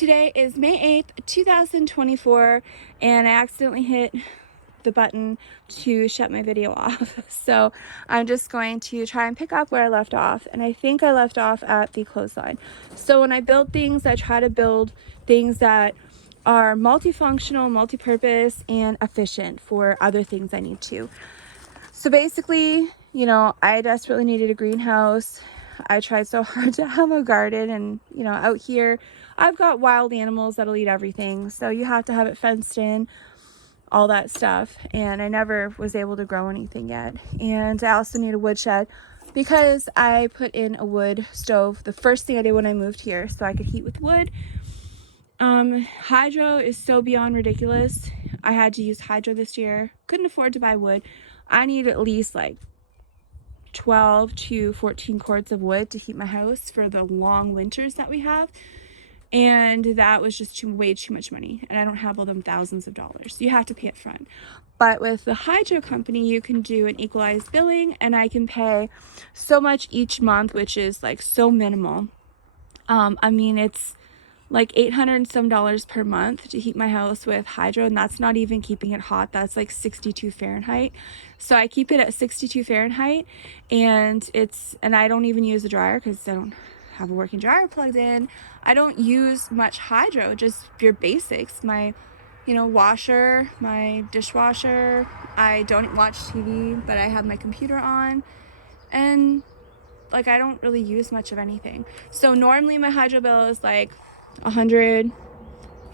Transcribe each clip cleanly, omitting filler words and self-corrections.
Today is May 8th, 2024, and I accidentally hit the button to shut my video off. So I'm just going to try and pick up where I left off, and I think I left off at the clothesline. So when I build things, I try to build things that are multifunctional, multi-purpose, and efficient for other things I need to. So basically, you know, I desperately needed a greenhouse. I tried so hard to have a garden, and you know, out here I've got wild animals that'll eat everything, so you have to have it fenced in, all that stuff, and I never was able to grow anything yet. And I also need a woodshed because I put in a wood stove the first thing I did when I moved here, so I could heat with wood. Hydro is so beyond ridiculous. I had to use hydro this year. Couldn't afford to buy wood. I need at least like 12 to 14 cords of wood to heat my house for the long winters that we have, and that was just way too much money, and I don't have all them thousands of dollars. You have to pay up front. But with the hydro company, you can do an equalized billing, and I can pay so much each month, which is like so minimal. I mean, it's like $800 and some per month to heat my house with hydro, and that's not even keeping it hot. That's like 62 Fahrenheit. So I keep it at 62 Fahrenheit, and I don't even use a dryer because I don't have a working dryer plugged in. I don't use much hydro, just your basics. My, you know, washer, my dishwasher. I don't watch TV, but I have my computer on, and like I don't really use much of anything. So normally my hydro bill is like 100,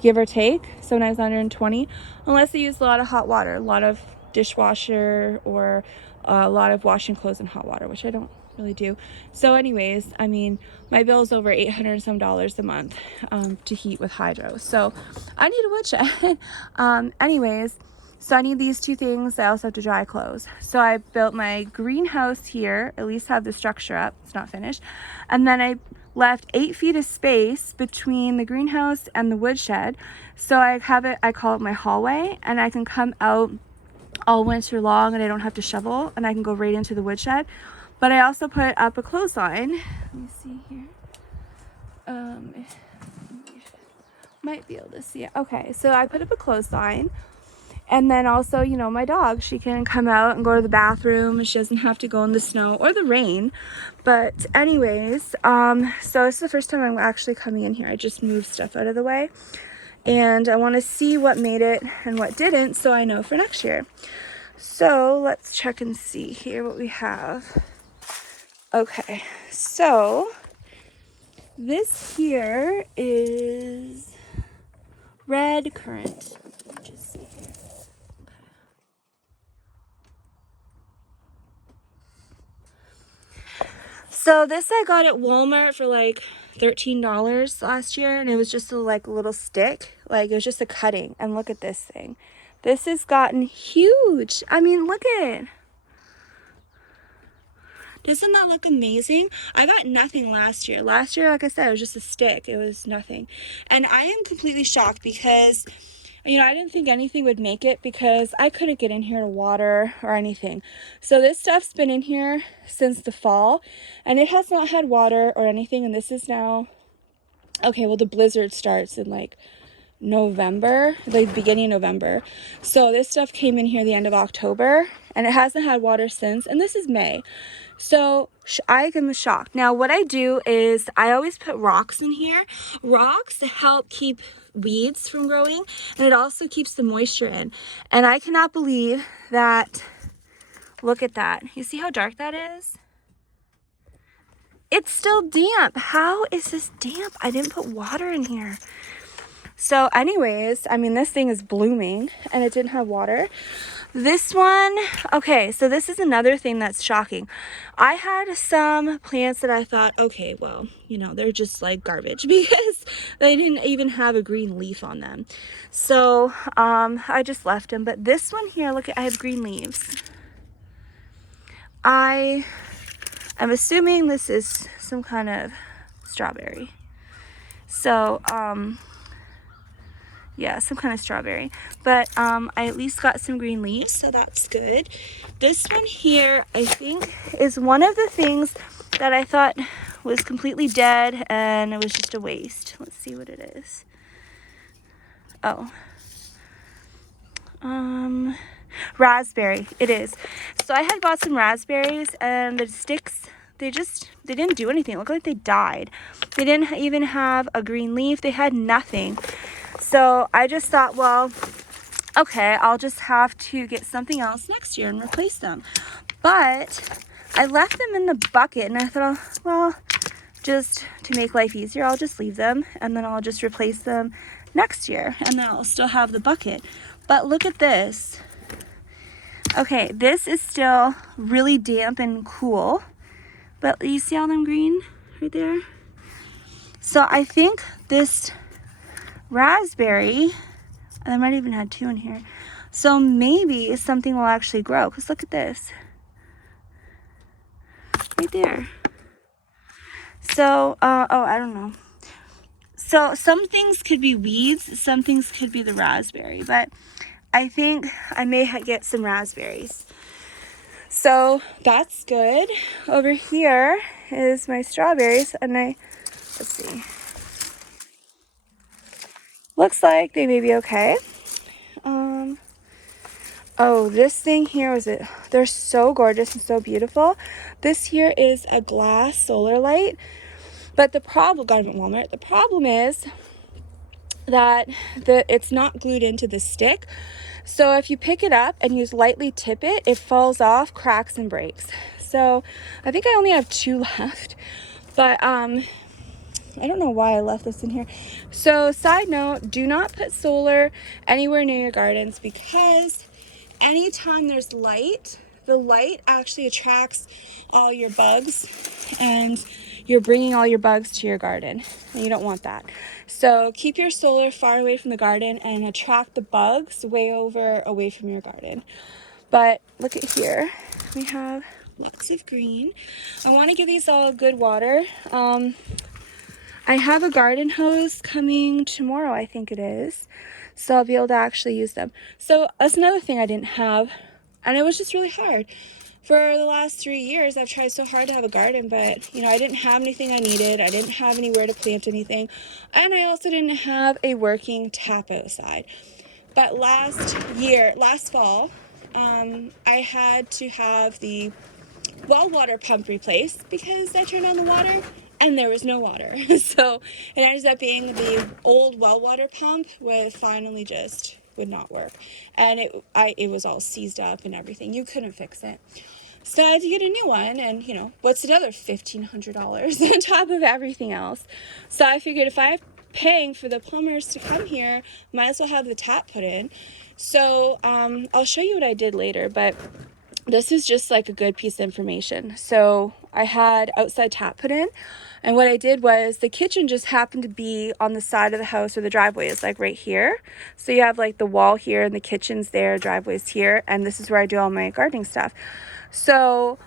give or take, sometimes 120, unless I use a lot of hot water, a lot of dishwasher, or a lot of washing clothes in hot water, which I don't really do. So anyways, I mean, my bill is over $800 and some a month to heat with hydro. So I need a woodshed. Anyways, so I need these two things. I also have to dry clothes. So I built my greenhouse here, at least have the structure up. It's not finished. And then I left 8 feet of space between the greenhouse and the woodshed. So I call it my hallway, and I can come out all winter long, and I don't have to shovel, and I can go right into the woodshed. But I also put up a clothesline. Let me see here. Might be able to see it. Okay, so I put up a clothesline. And then also, you know, my dog, she can come out and go to the bathroom. She doesn't have to go in the snow or the rain. But anyways, so it's the first time I'm actually coming in here. I just moved stuff out of the way. And I want to see what made it and what didn't, so I know for next year. So let's check and see here what we have. Okay, so this here is red currant. Just see here. So this I got at Walmart for like $13 last year, and it was just a little stick. Like, it was just a cutting. And look at this thing. This has gotten huge. I mean, look at it. Doesn't that look amazing? I got nothing last year. Last year, like I said, it was just a stick. It was nothing. And I am completely shocked because, you know, I didn't think anything would make it because I couldn't get in here to water or anything. So this stuff's been in here since the fall, and it has not had water or anything. And this is now, okay, well, the blizzard starts in like November, like the beginning of November. So this stuff came in here the end of October, and it hasn't had water since, and this is May. So I am shocked. Now what I do is I always put rocks in here. Rocks help keep weeds from growing, and it also keeps the moisture in. And I cannot believe that, look at that. You see how dark that is? It's still damp. How is this damp? I didn't put water in here. So anyways, I mean, this thing is blooming, and it didn't have water. This one, okay, so this is another thing that's shocking. I had some plants that I thought, okay, well, you know, they're just like garbage because they didn't even have a green leaf on them. So I just left them. But this one here, look, I have green leaves. I'm assuming this is some kind of strawberry. So, yeah, some kind of strawberry. But I at least got some green leaves, so that's good. This one here, I think, is one of the things that I thought was completely dead and it was just a waste. Let's see what it is. Oh. Raspberry. It is. So I had bought some raspberries and the sticks, they didn't do anything. It looked like they died. They didn't even have a green leaf. They had nothing. So I just thought, well, okay, I'll just have to get something else next year and replace them. But I left them in the bucket and I thought, well, just to make life easier, I'll just leave them and then I'll just replace them next year and then I'll still have the bucket. But look at this. Okay, this is still really damp and cool, but you see all them green right there? So I think this raspberry, I might even had 2 in here, so maybe something will actually grow, because look at this right there. So oh, I don't know. So some things could be weeds, some things could be the raspberry, but I think I may get some raspberries. So that's good. Over here is my strawberries, and let's see. Looks like they may be okay. Oh, this thing here they're so gorgeous and so beautiful. This here is a glass solar light, but got them at Walmart. The problem is that it's not glued into the stick. So if you pick it up and you lightly tip it, it falls off, cracks, and breaks. So I think I only have 2 left, but I don't know why I left this in here. So side note, do not put solar anywhere near your gardens, because anytime there's light, the light actually attracts all your bugs and you're bringing all your bugs to your garden and you don't want that. So keep your solar far away from the garden and attract the bugs away from your garden. But look at here, we have lots of green. I want to give these all good water. I have a garden hose coming tomorrow, I think it is. So I'll be able to actually use them. So that's another thing I didn't have, and it was just really hard. For the last 3 years, I've tried so hard to have a garden, but I didn't have anything I needed. I didn't have anywhere to plant anything. And I also didn't have a working tap outside. But last fall, I had to have the well water pump replaced because I turned on the water and there was no water. So it ended up being the old well water pump finally just would not work. And it was all seized up and everything. You couldn't fix it. So I had to get a new one, and what's another $1,500 on top of everything else? So I figured if I'm paying for the plumbers to come here, might as well have the tap put in. So I'll show you what I did later, but this is just like a good piece of information. So I had outside tap put in, and what I did was the kitchen just happened to be on the side of the house where the driveway is, like right here. So you have like the wall here and the kitchen's there, driveway's here, and this is where I do all my gardening stuff. So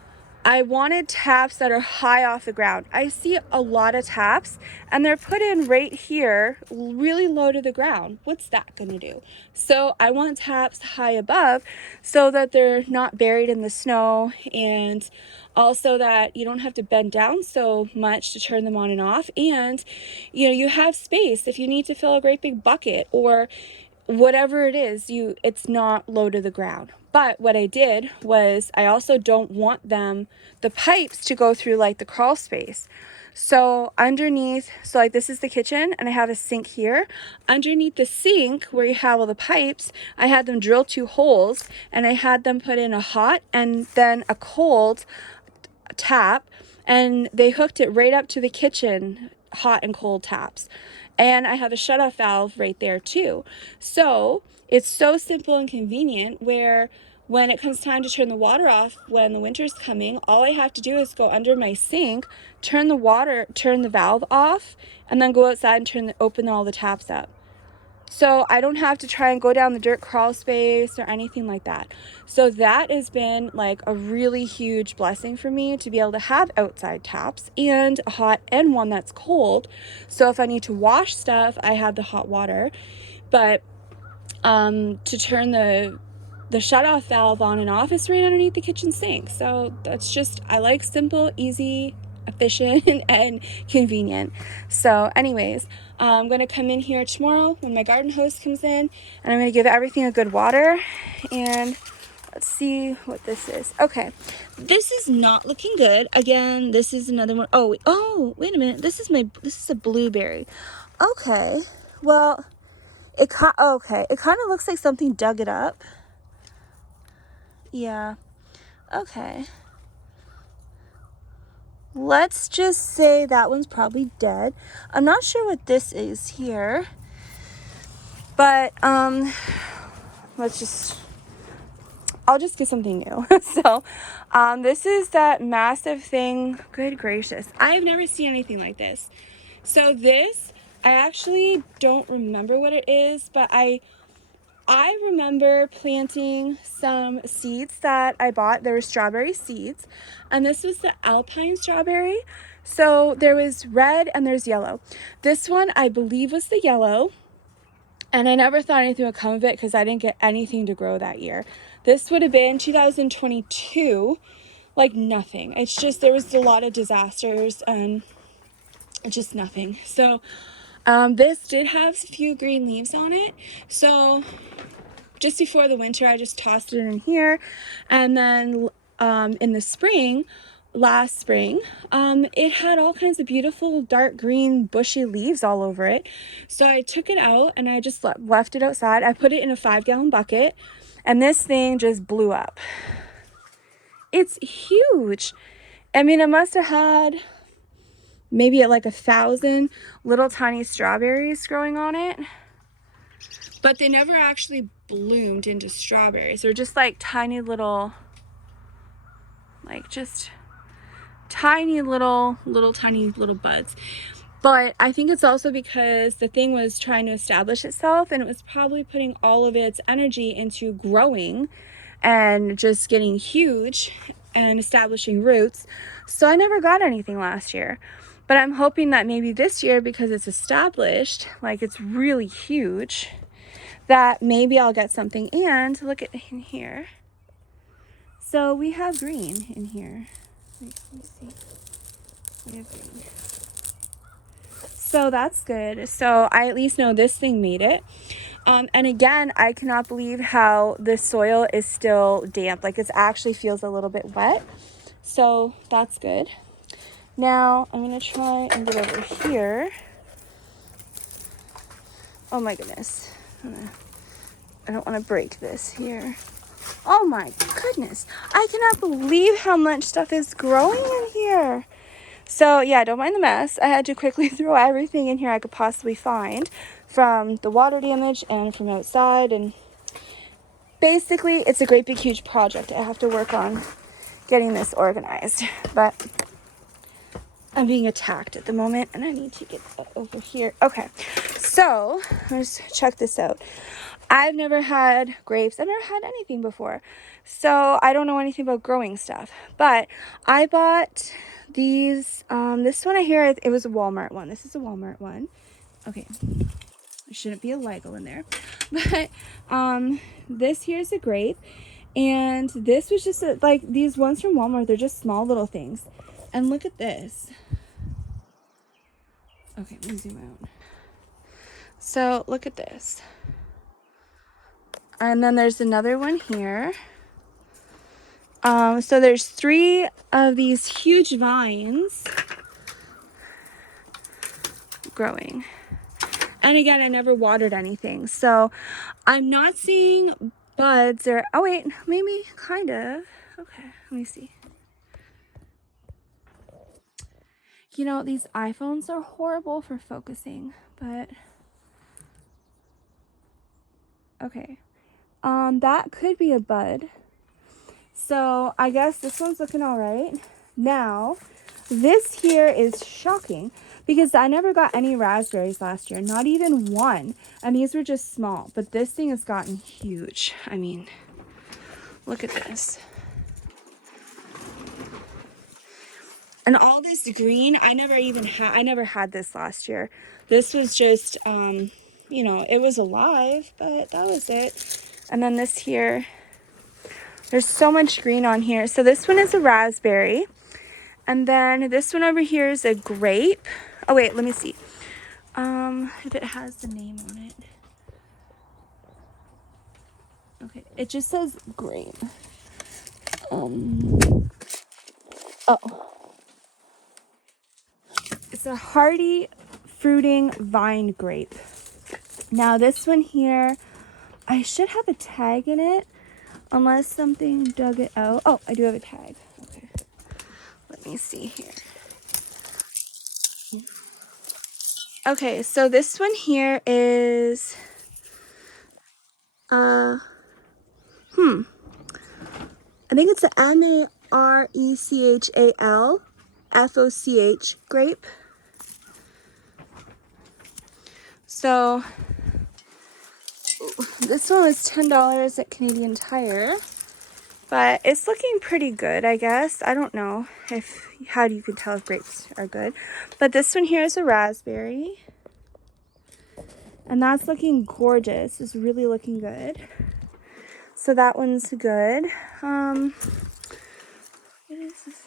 I wanted taps that are high off the ground. I see a lot of taps and they're put in right here, really low to the ground. What's that going to do? So I want taps high above so that they're not buried in the snow, and also that you don't have to bend down so much to turn them on and off. And you have space if you need to fill a great big bucket or whatever it is, it's not low to the ground. But what I did was I also don't want the pipes to go through like the crawl space. So underneath, like this is the kitchen and I have a sink here. Underneath the sink where you have all the pipes, I had them drill 2 holes and I had them put in a hot and then a cold tap, and they hooked it right up to the kitchen hot and cold taps. And I have a shutoff valve right there too. So it's so simple and convenient where when it comes time to turn the water off when the winter's coming, all I have to do is go under my sink, turn the valve off, and then go outside and open all the taps up. So I don't have to try and go down the dirt crawl space or anything like that. So that has been like a really huge blessing for me to be able to have outside taps and a hot and one that's cold. So if I need to wash stuff, I have the hot water. But to turn the shutoff valve on and off is right underneath the kitchen sink. So that's just, I like simple, easy, efficient and convenient. So anyways, I'm going to come in here tomorrow when my garden hose comes in, and I'm going to give everything a good water. And let's see what this is. Okay, this is not looking good. Again, this is another one. Oh, wait a minute. This is a blueberry. Okay, well, it kind of looks like something dug it up. Yeah. Okay. Let's just say that one's probably dead. I'm not sure what this is here, but I'll just get something new. So this is that massive thing. Good gracious, I've never seen anything like this. So this, I actually don't remember what it is, but I remember planting some seeds that I bought. There were strawberry seeds, and this was the Alpine strawberry. So there was red and there's yellow. This one I believe was the yellow, and I never thought anything would come of it because I didn't get anything to grow that year. This would have been 2022, like nothing. It's just, there was a lot of disasters and just nothing. So this did have a few green leaves on it. So just before the winter, I just tossed it in here. And then in the spring, last spring, it had all kinds of beautiful dark green bushy leaves all over it. So I took it out and I just left it outside. I put it in a 5-gallon bucket, and this thing just blew up. It's huge. I mean, it must have had maybe like 1,000 little tiny strawberries growing on it, but they never actually bloomed into strawberries. They're just like tiny little, like just tiny little buds. But I think it's also because the thing was trying to establish itself, and it was probably putting all of its energy into growing and just getting huge and establishing roots. So I never got anything last year. But I'm hoping that maybe this year, because it's established, like it's really huge, that maybe I'll get something. And look at in here. So we have green in here. Let me see. We have green. So that's good. So I at least know this thing made it. And again, I cannot believe how the soil is still damp. Like it actually feels a little bit wet. So that's good. Now I'm going to try and get over here. Oh my goodness. I don't want to break this here. Oh my goodness. I cannot believe how much stuff is growing in here. So yeah, don't mind the mess. I had to quickly throw everything in here I could possibly find from the water damage and from outside. And basically, it's a great big huge project. I have to work on getting this organized. But I'm being attacked at the moment, and I need to get over here. Okay, so let's check this out. I've never had grapes. I've never had anything before, so I don't know anything about growing stuff. But I bought these. This one I hear it was a Walmart one. This is a Walmart one. Okay, there shouldn't be a Lego in there, but this here's a grape, and this was just like these ones from Walmart. They're just small little things. And look at this. Okay, let me zoom out. So look at this. And then there's another one here. So there's 3 of these huge vines growing. And again, I never watered anything. So I'm not seeing buds or, oh wait, maybe kind of. Okay, let me see. You know, these iPhones are horrible for focusing, but okay. That could be a bud. So I guess this one's looking all right. Now, this here is shocking because I never got any raspberries last year, not even one. And these were just small, but this thing has gotten huge. I mean, look at this. And all this green, I never had this last year. This was just, you know, it was alive, but that was it. And then this here, there's so much green on here. So this one is a raspberry. And then this one over here is a grape. Oh wait, let me see. If it has the name on it. Okay, it just says grape. Oh, it's a hardy fruiting vine grape. Now this one here, I should have a tag in it unless something dug it out. Oh, I do have a tag. Okay, let me see here. Okay, so this one here is I think it's the Marechal FOCH grape. So this one was $10 at Canadian Tire, but it's looking pretty good, I guess. I don't know how you can tell if grapes are good, but this one here is a raspberry, and that's looking gorgeous. It's really looking good. So that one's good. What is this?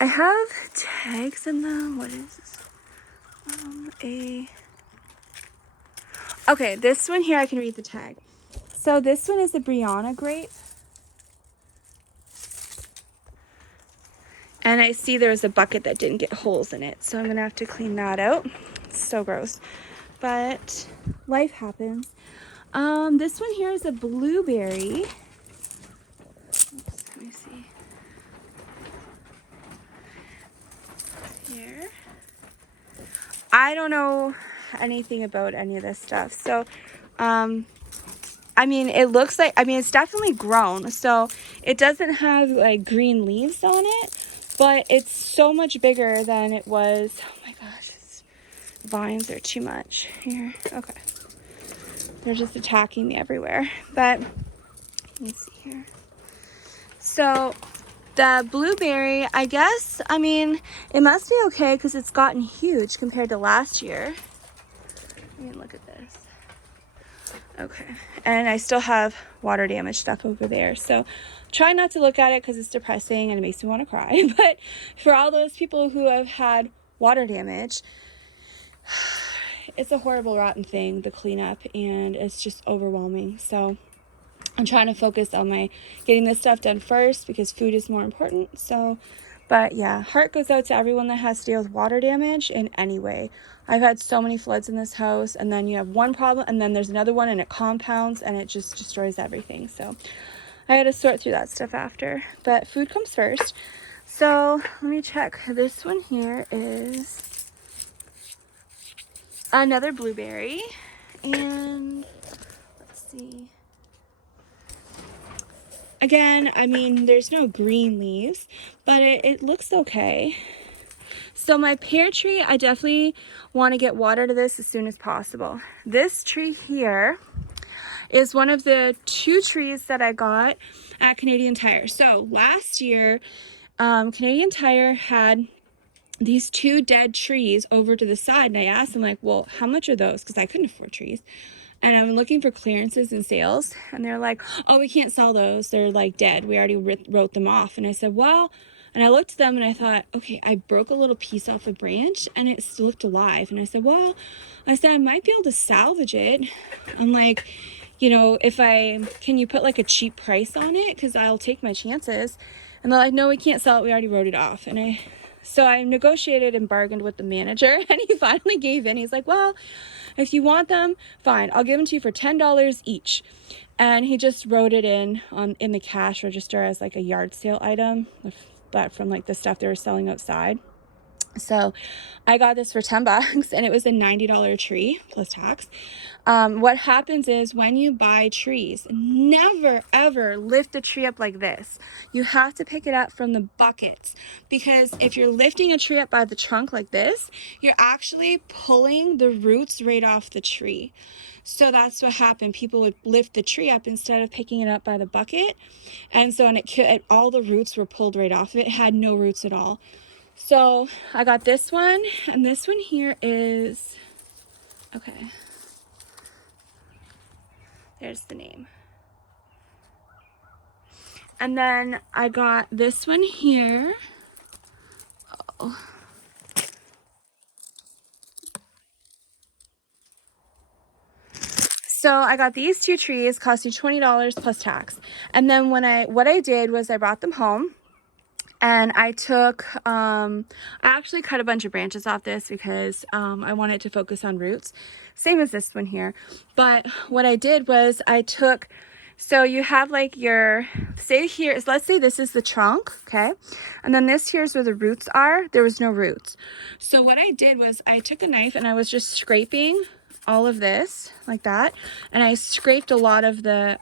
I have tags in them. What is this? Okay, this one here I can read the tag. So this one is the Brianna grape. And I see there's a bucket that didn't get holes in it, so I'm gonna have to clean that out. It's so gross, but life happens. This one here is a blueberry. Oops, let me see. Here. I don't know anything about any of this stuff, so I mean, it looks like, I mean, it's definitely grown, so it doesn't have like green leaves on it, but it's so much bigger than it was. Oh my gosh, vines are too much here. Okay, they're just attacking me everywhere. But let me see here. So the blueberry, I guess, I mean, it must be okay because it's gotten huge compared to last year. I mean, look at this. Okay, and I still have water damage stuff over there, so try not to look at it because it's depressing and it makes me want to cry. But for all those people who have had water damage, it's a horrible, rotten thing, the cleanup, and it's just overwhelming. So I'm trying to focus on getting this stuff done first because food is more important. So, but yeah, heart goes out to everyone that has to deal with water damage in any way. I've had so many floods in this house, and then you have one problem, and then there's another one, and it compounds, and it just destroys everything. So I had to sort through that stuff after, but food comes first. So let me check. This one here is another blueberry, and let's see. Again, I mean, there's no green leaves, but it looks okay. So my pear tree, I definitely want to get water to this as soon as possible. This tree here is one of the 2 trees that I got at Canadian Tire. So last year, Canadian Tire had these 2 dead trees over to the side, and I asked them, like, well, how much are those? Because I couldn't afford trees. And I'm looking for clearances and sales, and they're like, oh, we can't sell those. They're like dead. We already wrote them off. And I said, well, and I looked at them and I thought, okay, I broke a little piece off a branch and it still looked alive. And I said, well, I might be able to salvage it. I'm like, you know, can you put like a cheap price on it? Because I'll take my chances. And they're like, no, we can't sell it. We already wrote it off. So I negotiated and bargained with the manager, and he finally gave in. He's like, well, if you want them, fine. I'll give them to you for $10 each. And he just wrote it in the cash register as like a yard sale item, but from like the stuff they were selling outside. So I got this for $10, and it was a $90 tree plus tax. What happens is when you buy trees, never ever lift the tree up like this. You have to pick it up from the buckets, because if you're lifting a tree up by the trunk like this, you're actually pulling the roots right off the tree. So that's what happened. People would lift the tree up instead of picking it up by the bucket. And so all the roots were pulled right off of it. It had no roots at all. So I got this one, and this one here is, okay, there's the name. And then I got this one here. So I got these 2 trees, cost me $20 plus tax. And then what I did was I brought them home. And I took, I actually cut a bunch of branches off this because I wanted to focus on roots. Same as this one here. But what I did was I took, so you have like your, say here, let's say this is the trunk, okay? And then this here's where the roots are. There was no roots. So what I did was I took a knife and I was just scraping all of this like that. And I scraped a lot of the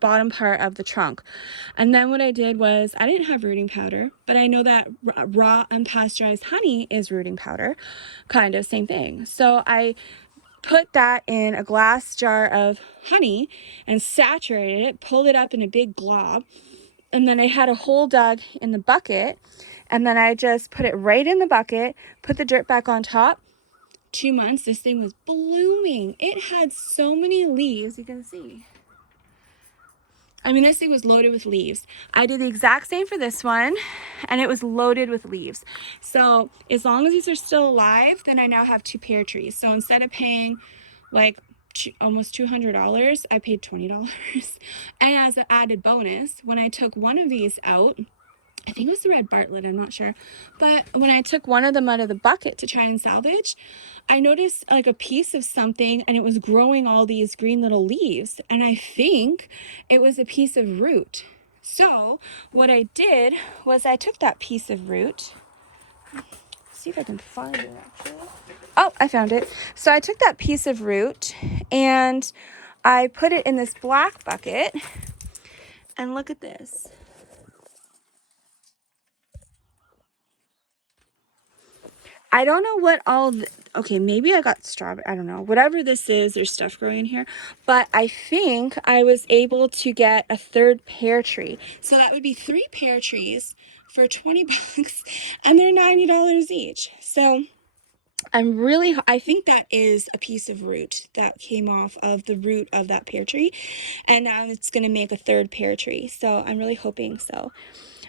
bottom part of the trunk. And then what I did was I didn't have rooting powder, but I know that raw unpasteurized honey is rooting powder, kind of same thing. So I put that in a glass jar of honey and saturated it, pulled it up in a big glob, and then I had a hole dug in the bucket, and then I just put it right in the bucket, put the dirt back on top. 2 months, this thing was blooming. It had so many leaves, you can see. I mean, this thing was loaded with leaves. I did the exact same for this one, and it was loaded with leaves. So as long as these are still alive, then I now have 2 pear trees. So instead of paying like almost $200, I paid $20. And as an added bonus, when I took one of these out, I think it was the red Bartlett, I'm not sure. But when I took one of them out of the bucket to try and salvage, I noticed like a piece of something, and it was growing all these green little leaves. And I think it was a piece of root. So what I did was I took that piece of root. Let's see if I can find it actually. Oh, I found it. So I took that piece of root and I put it in this black bucket. And look at this. I don't know what okay, maybe I got strawberry, I don't know. Whatever this is, there's stuff growing in here. But I think I was able to get a 3rd pear tree. So that would be 3 pear trees for 20 bucks, and they're $90 each. So I think that is a piece of root that came off of the root of that pear tree. And now it's going to make a 3rd pear tree. So I'm really hoping so.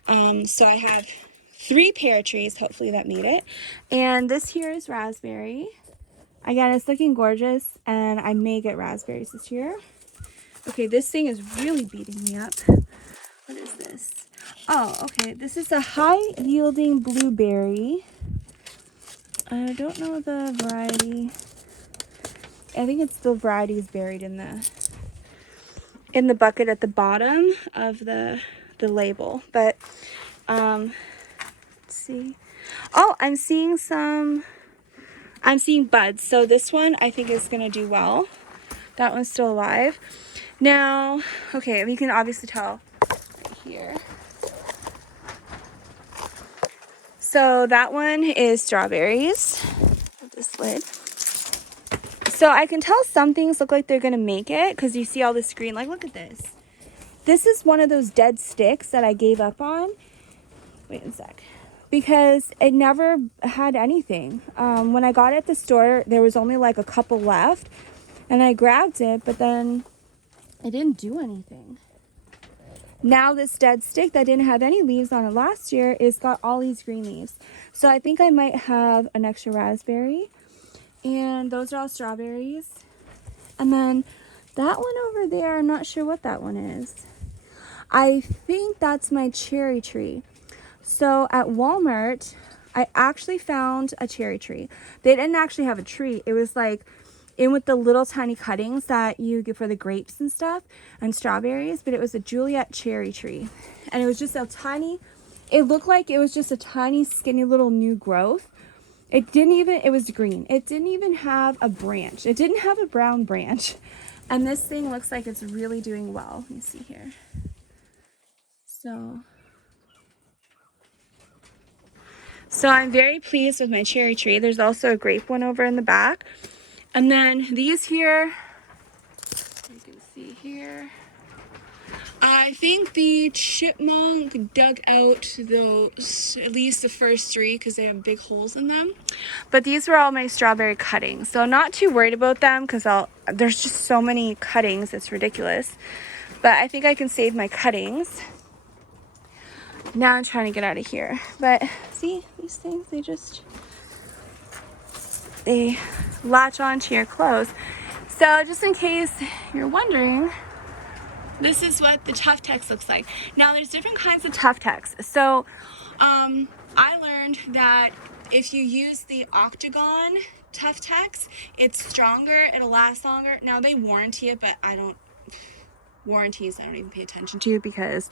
So I have 3 pear trees, hopefully that made it. And this here is raspberry. Again, it's looking gorgeous, and I may get raspberries this year. Okay, this thing is really beating me up. What is this? Oh, okay, this is a high-yielding blueberry. I don't know the variety. I think it's the variety is buried in the bucket at the bottom of the label. But let's see. Oh, I'm seeing buds. So this one I think is gonna do well. That one's still alive. Now, okay, you can obviously tell right here. So that one is strawberries. This lid. So I can tell some things look like they're gonna make it because you see all this green. Like, look at this. This is one of those dead sticks that I gave up on. Wait a sec. Because it never had anything. When I got it at the store, there was only like a couple left. And I grabbed it, but then it didn't do anything. Now this dead stick that didn't have any leaves on it last year is got all these green leaves. So I think I might have an extra raspberry. And those are all strawberries. And then that one over there, I'm not sure what that one is. I think that's my cherry tree. So at Walmart, I actually found a cherry tree. They didn't actually have a tree. It was like in with the little tiny cuttings that you get for the grapes and stuff and strawberries, but it was a Juliet cherry tree. And it was just a tiny, it looked like it was just a tiny skinny little new growth. It was green. It didn't even have a branch. It didn't have a brown branch. And this thing looks like it's really doing well. Let me see here. So I'm very pleased with my cherry tree. There's also a grape one over in the back. And then these here, you can see here. I think the chipmunk dug out those, at least the first 3, because they have big holes in them. But these were all my strawberry cuttings. So not too worried about them because there's just so many cuttings. It's ridiculous. But I think I can save my cuttings. Now I'm trying to get out of here. But see, these things, they latch onto your clothes. So just in case you're wondering, this is what the Tough Tex looks like. Now there's different kinds of Tough Tex. So I learned that if you use the Octagon Tough Tex, it's stronger, it'll last longer. Now they warranty it, but warranties I don't even pay attention to, because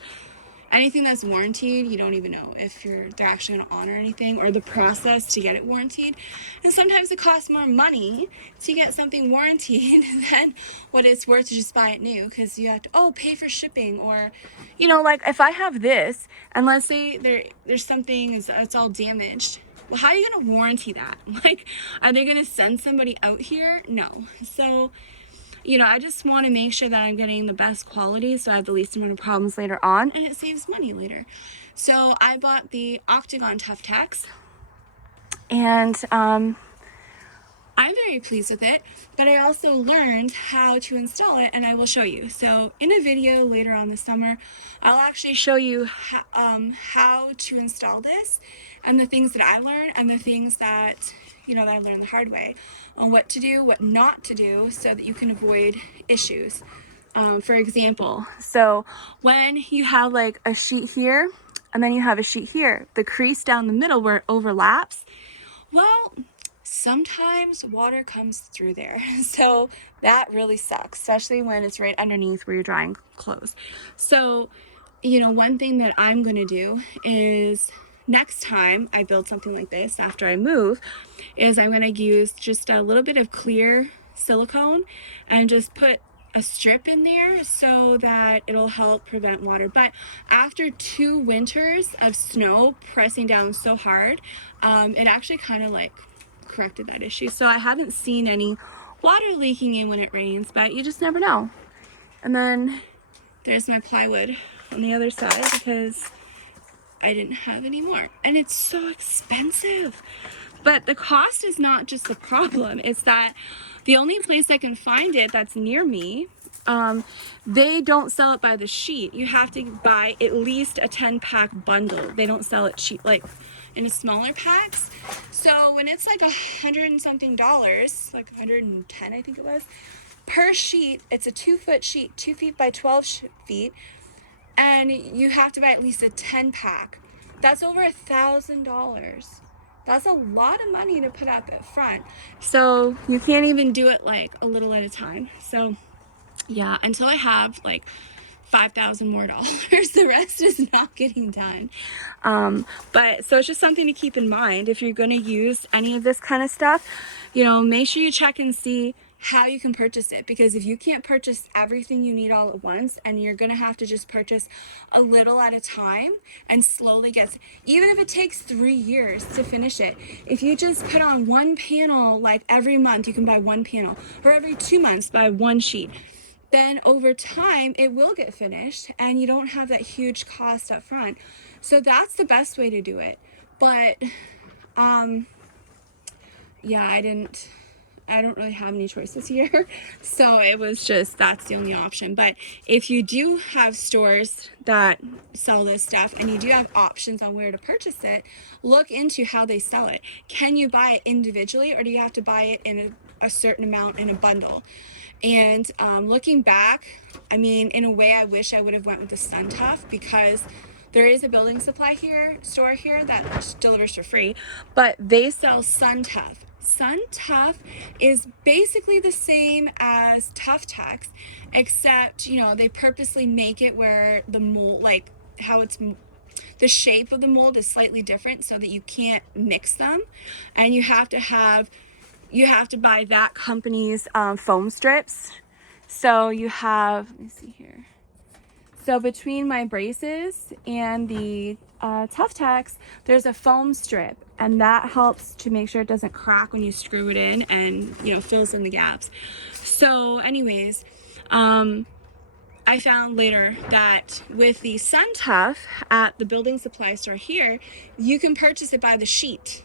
anything that's warranted, you don't even know if they're actually going to honor anything, or the process to get it warranted. And sometimes it costs more money to get something warranted than what it's worth to just buy it new, because you have to pay for shipping, or like if I have this and let's say there's something it's all damaged. Well, how are you going to warranty that? Like, are they going to send somebody out here? No. So I just want to make sure that I'm getting the best quality so I have the least amount of problems later on, and it saves money later. So I bought the Octagon Tough Tex, and I'm very pleased with it, but I also learned how to install it, and I will show you. So in a video later on this summer, I'll actually show you how to install this, and the things that I learned, and the things that that I learned the hard way on what to do, what not to do, so that you can avoid issues. For example, so when you have like a sheet here and then you have a sheet here, the crease down the middle where it overlaps, well, sometimes water comes through there. So that really sucks, especially when it's right underneath where you're drying clothes. So, one thing that I'm going to do is next time I build something like this after I move is I'm going to use just a little bit of clear silicone and just put a strip in there so that it'll help prevent water. But after 2 winters of snow pressing down so hard, it actually kind of like corrected that issue. So I haven't seen any water leaking in when it rains, but you just never know. And then there's my plywood on the other side because I didn't have any more, and it's so expensive. But the cost is not just the problem, it's that the only place I can find it that's near me, they don't sell it by the sheet. You have to buy at least a 10-pack bundle. They don't sell it cheap, like in smaller packs. So when it's like $100 and something, like 110 I think it was, per sheet, it's a 2-foot sheet, 2 feet by 12 feet, and you have to buy at least a 10-pack. That's over $1,000. That's a lot of money to put up at front. So you can't even do it like a little at a time. So yeah, until I have like $5,000 more, the rest is not getting done. But so it's just something to keep in mind if you're going to use any of this kind of stuff. Make sure you check and see how you can purchase it, because if you can't purchase everything you need all at once, and you're gonna have to just purchase a little at a time and slowly even if it takes 3 years to finish it, if you just put on one panel, like every month you can buy one panel, or every 2 months buy one sheet, then over time it will get finished and you don't have that huge cost up front. So that's the best way to do it. But yeah, I don't really have any choices here. So it was just, that's the only option. But if you do have stores that sell this stuff and you do have options on where to purchase it, look into how they sell it. Can you buy it individually, or do you have to buy it in a certain amount in a bundle? And looking back, I mean, in a way, I wish I would have went with the Sun Tough, because there is a building supply store here that delivers for free, but they sell Sun Tough. Sun Tough is basically the same as Tough Tex, except, they purposely make it where the mold, like how the shape of the mold is slightly different so that you can't mix them, and you have to buy that company's foam strips. So you have, let me see here. So between my braces and the Tough Tex, there's a foam strip, and that helps to make sure it doesn't crack when you screw it in, and fills in the gaps. So anyways, I found later that with the Sun Tough at the building supply store here, you can purchase it by the sheet.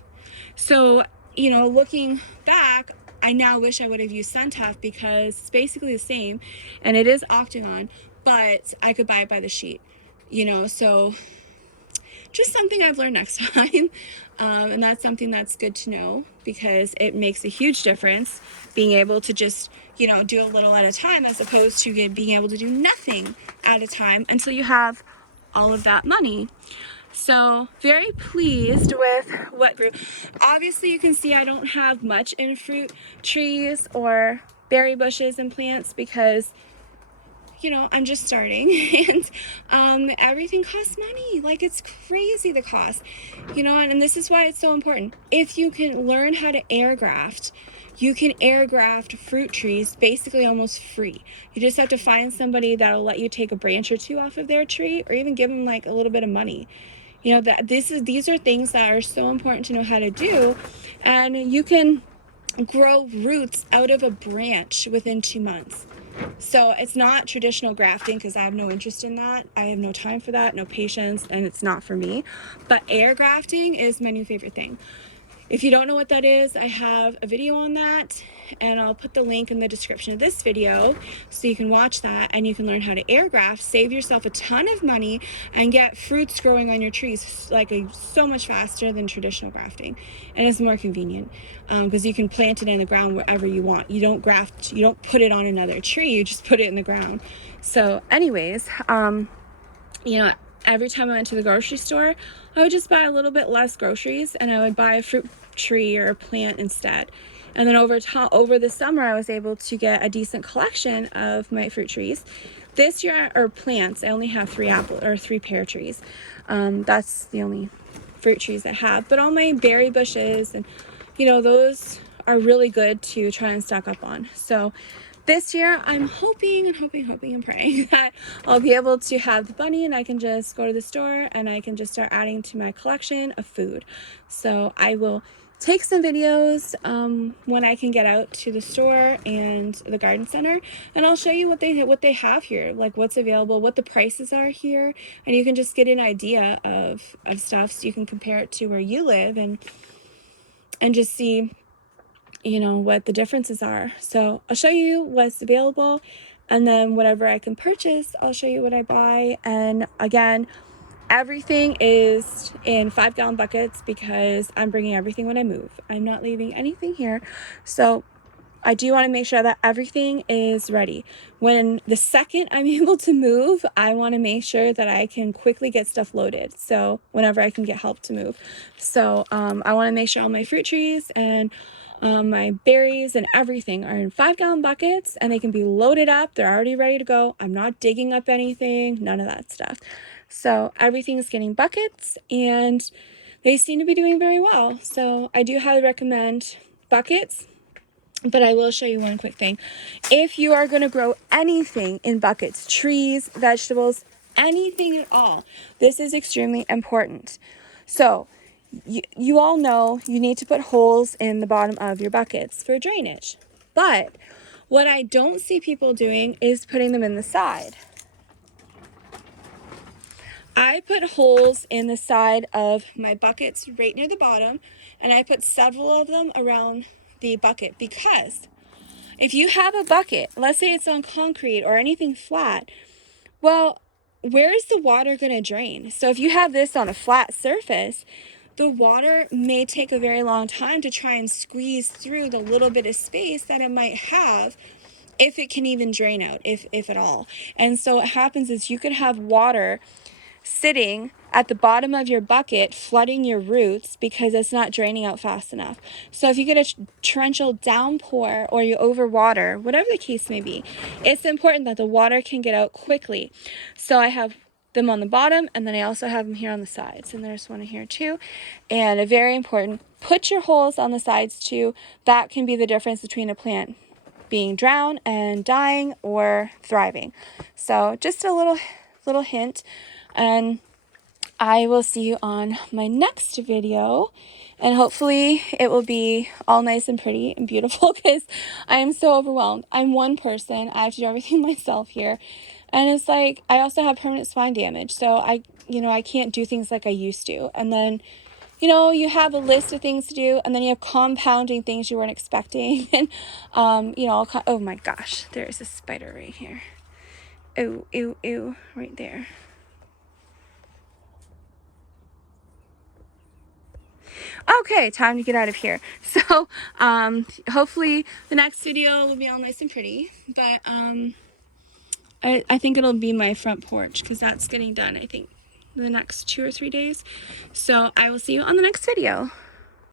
So looking back, I now wish I would have used Sun Tough, because it's basically the same, and it is Octagon, but I could buy it by the sheet, so just something I've learned next time. And that's something that's good to know, because it makes a huge difference being able to just, you know, do a little at a time, as opposed to being able to do nothing at a time until you have all of that money. So very pleased with what grew. Obviously you can see I don't have much in fruit trees or berry bushes and plants, because, you know, I'm just starting, and everything costs money. Like, it's crazy, the cost, you know. And this is why it's so important. If you can learn how to air graft, you can air graft fruit trees basically almost free. You just have to find somebody that'll let you take a branch or two off of their tree, or even give them like a little bit of money. You know, that these are things that are so important to know how to do. And you can grow roots out of a branch within 2 months. So it's not traditional grafting, because I have no interest in that. I have no time for that, no patience, and it's not for me. But air grafting is my new favorite thing. If you don't know what that is, I have a video on that, and I'll put the link in the description of this video so you can watch that and you can learn how to air graft, save yourself a ton of money, and get fruits growing on your trees like so much faster than traditional grafting. And it's more convenient, because you can plant it in the ground wherever you want. You don't graft, you don't put it on another tree, you just put it in the ground. So anyways, you know, every time I went to the grocery store, I would just buy a little bit less groceries, and I would buy a fruit tree or a plant instead. And then over the summer, I was able to get a decent collection of my fruit trees. This year, or plants, I only have 3 pear trees. That's the only fruit trees I have. But all my berry bushes, and, you know, those are really good to try and stock up on. So this year, I'm hoping and praying that I'll be able to have the bunny, and I can just go to the store and I can just start adding to my collection of food. So I will take some videos when I can get out to the store and the garden center, and I'll show you what they have here, like what's available, what the prices are here, and you can just get an idea of stuff, so you can compare it to where you live, and just see, you know, what the differences are. So I'll show you what's available, and then whatever I can purchase, I'll show you what I buy. And again, everything is in 5-gallon buckets, because I'm bringing everything when I move. I'm not leaving anything here. So I do want to make sure that everything is ready. When the second I'm able to move, I want to make sure that I can quickly get stuff loaded. So whenever I can get help to move. So I want to make sure all my fruit trees and my berries and everything are in 5-gallon buckets, and they can be loaded up. They're already ready to go. I'm not digging up anything, none of that stuff. So everything is getting buckets, and they seem to be doing very well. So I do highly recommend buckets. But I will show you one quick thing. If you are going to grow anything in buckets, trees, vegetables, anything at all, this is extremely important. So you all know you need to put holes in the bottom of your buckets for drainage. But what I don't see people doing is putting them in the side. I put holes in the side of my buckets right near the bottom, and I put several of them around the bucket, because if you have a bucket, let's say it's on concrete or anything flat, well, where is the water going to drain? So if you have this on a flat surface, the water may take a very long time to try and squeeze through the little bit of space that it might have, if it can even drain out, if at all. And so what happens is you could have water sitting at the bottom of your bucket flooding your roots because it's not draining out fast enough. So if you get a torrential downpour, or you overwater, whatever the case may be, it's important that the water can get out quickly. So I have them on the bottom, and then I also have them here on the sides, and there's one here too. And a very important, put your holes on the sides too. That can be the difference between a plant being drowned and dying, or thriving. So just a little hint. And I will see you on my next video, and hopefully it will be all nice and pretty and beautiful, because I am so overwhelmed. I'm one person. I have to do everything myself here. And it's like, I also have permanent spine damage. So I can't do things like I used to. And then, you have a list of things to do, and then you have compounding things you weren't expecting. And, oh my gosh, there's a spider right here. Ew, ew, ew, right there. Okay, time to get out of here. So, hopefully the next video will be all nice and pretty, but, I think it'll be my front porch because that's getting done, I think, the next 2 or 3 days. So I will see you on the next video.